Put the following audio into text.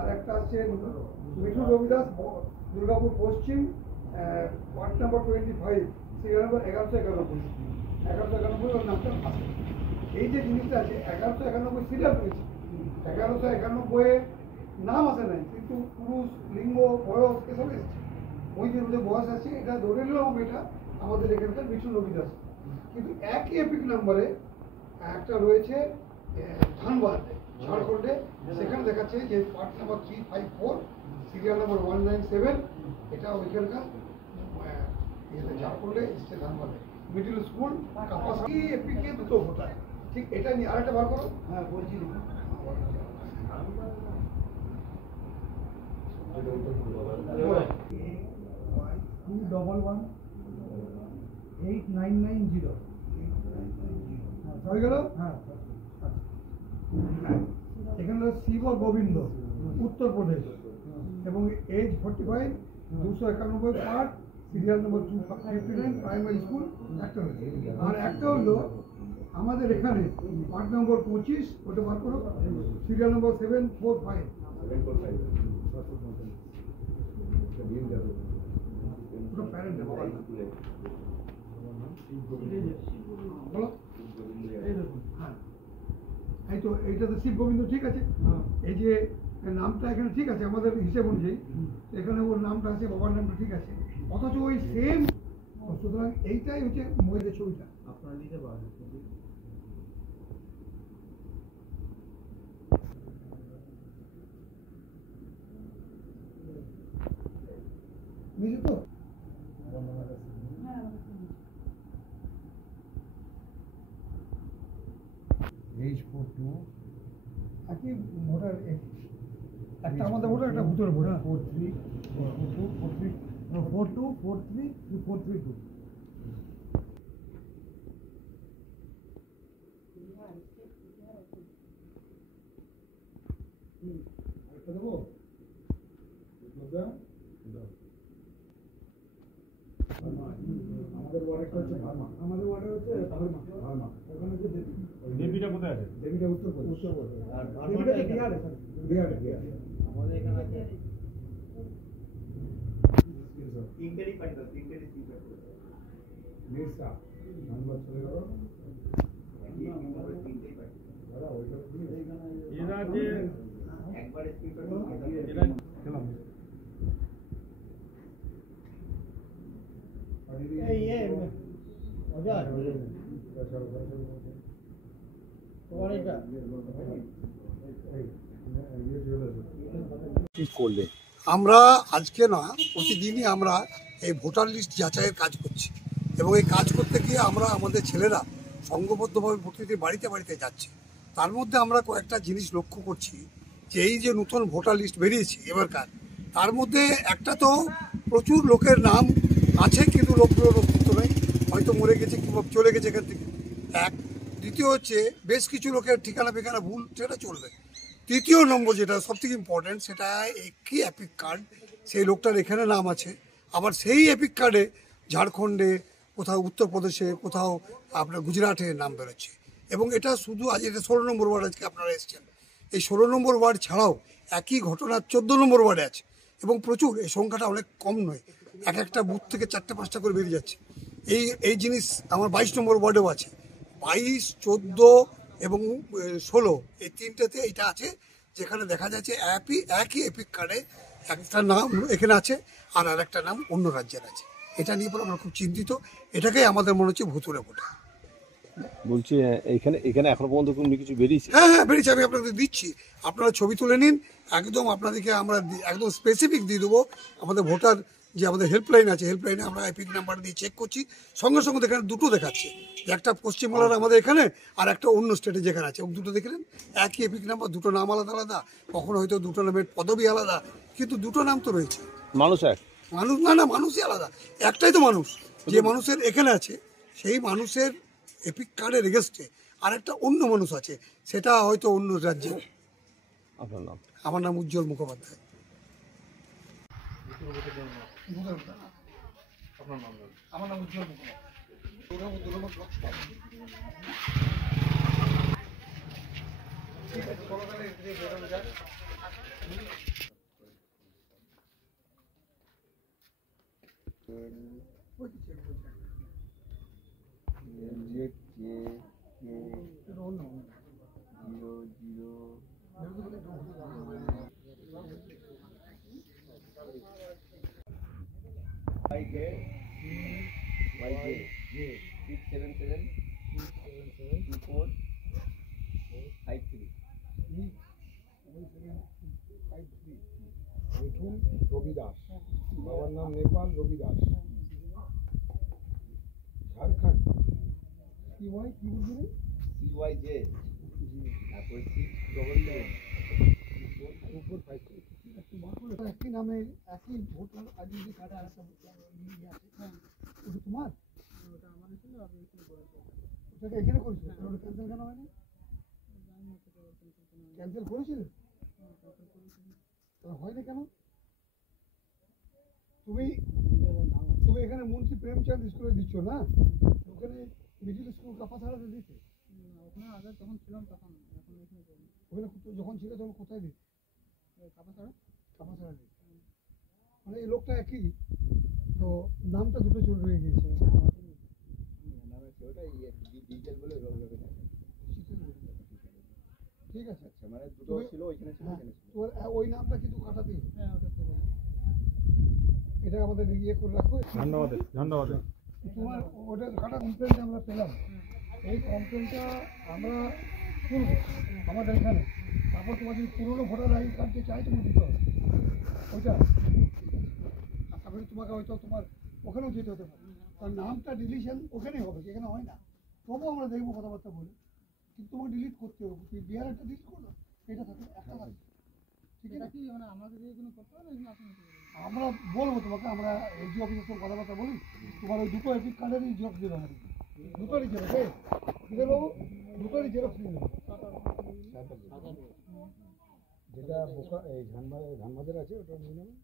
আর একটা আছে মিঠু রবিদাস দুর্গাপুর পশ্চিম ward number 25 serial number 1191 ওর নামটা আছে। এই যে জিনিসটা আছে 1191 সিরিয়াল রয়েছে, 1191 নাম আসে নাই, কিন্তু পুরুষ লিঙ্গ বয়স এসব এসেছে। ওই যে বয়স আছে এটা ধরে নিলাম এটা আমাদের এখানকার মিঠু রবিদাস। কিন্তু একই এপিক নাম্বারে একটা রয়েছে ধানবাদ ঝাড়খণ্ডে, সেখানে দেখাচ্ছে যে পার্ট নাম্বার 354 সিরিয়াল নাম্বার 197, এটা ওইখানকার ঝাড়খণ্ডে এসছে ধানবাদে মিডিল স্কুল কাপাসি এপিকে দুটো ভোটার। ঠিক এটা নিয়ে আরেকটা বার করো। হ্যাঁ বলছি 2118990 হয়ে গেল। হ্যাঁ এখানে শিব গোবিন্দ উত্তরপ্রদেশ এবং age 45, 291 part serial number 259 primary school একটা হয়েছে। আর একটা হলো আমাদের এখানে পার্ট নম্বর 25, ওটা বার করো, সিরিয়াল নম্বর 745 প্যারেন্ট বলো। হ্যাঁ এই তো এইটাতে শিব গোবিন্দ ঠিক আছে, এই যে নামটা এখানে ঠিক আছে আমাদের হিসেব অনুযায়ী, এখানে ওর নামটা আছে, বাবার নামটা ঠিক আছে, অথচ ওই সেম। সুতরাং এইটাই হচ্ছে মহিলাদের ছবিটা আপনারা নিতে পারেন। নিজে তো একই ভোটার, একটা আমাদের ভোটার, একটা ভূতের ভোটার 43432 দেবো। আমাদের ওয়ার্ডটা হচ্ছে ভার্মা, আমাদের ওয়ার্ডে হচ্ছে ভার্মা, ওখানে হচ্ছে দেবীটা কোথায় আছে? দেবীটা উত্তরপ্রদেশ, আর ভার্মাটা বিহারে, বিহারে আমাদের এখানে আছে তিনটেরই পাইতো, তিনটেরই মির্সা নাম্বার চলে গেল তিনটেই পাইতো দাদা। ওইটা এরা যে একবার স্পিকার এরা খেলাম আমরা আজকে না প্রতিদিনই আমরা এই ভোটার লিস্ট যাচাইয়ের কাজ করছি, এবং এই কাজ করতে গিয়ে আমরা আমাদের ছেলেরা সংঘবদ্ধভাবে প্রতিটি বাড়িতে বাড়িতে যাচ্ছে। তার মধ্যে আমরা কয়েকটা জিনিস লক্ষ্য করছি যে এই যে নতুন ভোটার লিস্ট বেরিয়েছে এবারকার, তার মধ্যে একটা তো প্রচুর লোকের নাম আছে কিন্তু লোকগুলোর অস্তিত্ব নেই, হয়তো মরে গেছে কিংবা চলে গেছে এখান থেকে। এক, দ্বিতীয় হচ্ছে বেশ কিছু লোকের ঠিকানা ফিকানা ভুল, সেটা চলবে। তৃতীয় নম্বর যেটা সবথেকে ইম্পর্টেন্ট, সেটা একই এপিক কার্ড, সেই লোকটার এখানে নাম আছে, আবার সেই এপিক কার্ডে ঝাড়খণ্ডে, কোথাও উত্তরপ্রদেশে, কোথাও আপনার গুজরাটে নাম বেরোচ্ছে। এবং এটা শুধু আজ এটা 16 নম্বর ওয়ার্ড আজকে আপনারা এসেছেন, এই 16 নম্বর ওয়ার্ড ছাড়াও একই ঘটনা 14 নম্বর ওয়ার্ডে আছে, এবং প্রচুর, এই সংখ্যাটা অনেক কম নয়, একটা বুথ থেকে 4-5টা করে বেরিয়ে যাচ্ছে। এই জিনিস আমার 22 নম্বর ওয়ার্ডেও আছে, 22, 14 এবং 16, এই তিনটেতে এইটা আছে, যেখানে দেখা যাচ্ছে একই এপিক কার্ডে একটা নাম এখানে আছে আর একটা নাম অন্য রাজ্যের আছে। এটা নিয়ে পরে আমরা খুব চিন্তিত, এটাকেই আমাদের মনে হচ্ছে ভুতুড়ে ভোটা। বলছি এখানে এখনো পর্যন্ত কোনো কিছু বেরিয়েছে? হ্যাঁ বেরিয়েছে, আমি আপনাদের দিচ্ছি, আপনারা ছবি তুলে নিন, একদম আপনাদেরকে আমরা একদম স্পেসিফিক দিয়ে দেবো। আমাদের ভোটার যে আমাদের হেল্পলাইন আছে, হেল্পলাইনে আমরা এপিক নাম্বার দিয়ে চেক করছি, সঙ্গে সঙ্গে এখানে দুটো দেখাচ্ছে, একটা পশ্চিমবাংলার আমাদের এখানে আর একটা অন্য স্টেটে যেখানে আছে, দুটো দেখলেন একই এপিক নাম্বার, দুটো নাম আলাদা আলাদা, কখনো হয়তো দুটো নামের পদবি আলাদা, কিন্তু দুটো নাম তো রয়েছে। মানুষ এক মানুষ না, মানুষই আলাদা, একটাই তো মানুষ, যে মানুষের এখানে আছে সেই মানুষের এপিক কার্ডের এগেস্টে আর একটা অন্য মানুষ আছে, সেটা হয়তো অন্য রাজ্যে। আপনার নাম? আমার নাম উজ্জ্বল মুখোপাধ্যায়। আমার নাম উজ্জ্বল মুখোপাধ্যায়। মিঠুন রবি দাস, বাবার নাম নেপাল রবি দাস, ঝাড়খণ্ড। কি বলছিলেন? একই নামে একই ভোটার আইডেন্টি কার্ডে আরেকটা ওটা তোমার? ওটাকে এখানে করেছিল, ওটা ক্যান্সেল কেন হয়নি? ক্যান্সেল করেছিল? হয়নি কেন? তুমি তুমি এখানে মুন্সি প্রেমচাঁদ স্কুলে দিচ্ছ না? ওখানে মিডিল স্কুল কাপাছাড়াতে দিতে? ওখানে আগে যখন ছিলাম তখন, এখন এখানে করি। ওখানে যখন ছিল তখন কোথায় দিতে? কাপাছাড়া। কাপাছাড়া দিতে। মানে এই লোকটা একই, তো নামটা দুটো চলে রয়ে গিয়েছে। ঠিক আছে, আচ্ছা মানে দুটো ছিল ওইখানে ছিল এখানে ছিল। তোর ওই নামটা কিন্তু কাটাতেই হবে। হ্যাঁ, ওটা তো বলি। এটা আমাদের ইয়ে করে রাখো। ধন্যবাদ ধন্যবাদ। তোমার ওটা কাটা কমপ্লেনটা আমরা পেলাম, এই কমপ্লেনটা আমরা তুলবো আমাদের এখানে। তারপর তোমার যদি পুরোনো ভোটার আইডি কার্ডকে চাই তুমি দিতে হবে ওইটা। আর তারপরে তোমাকে হয়তো তোমার ওখানেও যেতে হতে পারে, কারণ নামটা ডিলিশন ওখানেই হবে, যেখানে হয় না। তবুও আমরা দেখবো কথাবার্তা বলে, কিন্তু তোমাকে ডিলিট করতে হবে। তুমি বিহার একটা ডিলিট করলো, এটা থাকবে একটা থাকবে। ঠিক এটা আছে, কি মানে আমাকে দিয়ে কোনো করতে হবে না আপনাকে? আমরা বলবো তোমাকে, আমরা এসডি অফিসের সঙ্গে কথাবার্তা বলি। তোমার ওই দুটো এপিক কার্ডেরই জেরক্স দেবে আমাদের, দুটোরই জেরক্স। বাবু দুটোরই জেরক্স নিয়ে নেবে। যেটা বোকা এই ধানবাদের আছে ওটা নিয়ে নেবেন।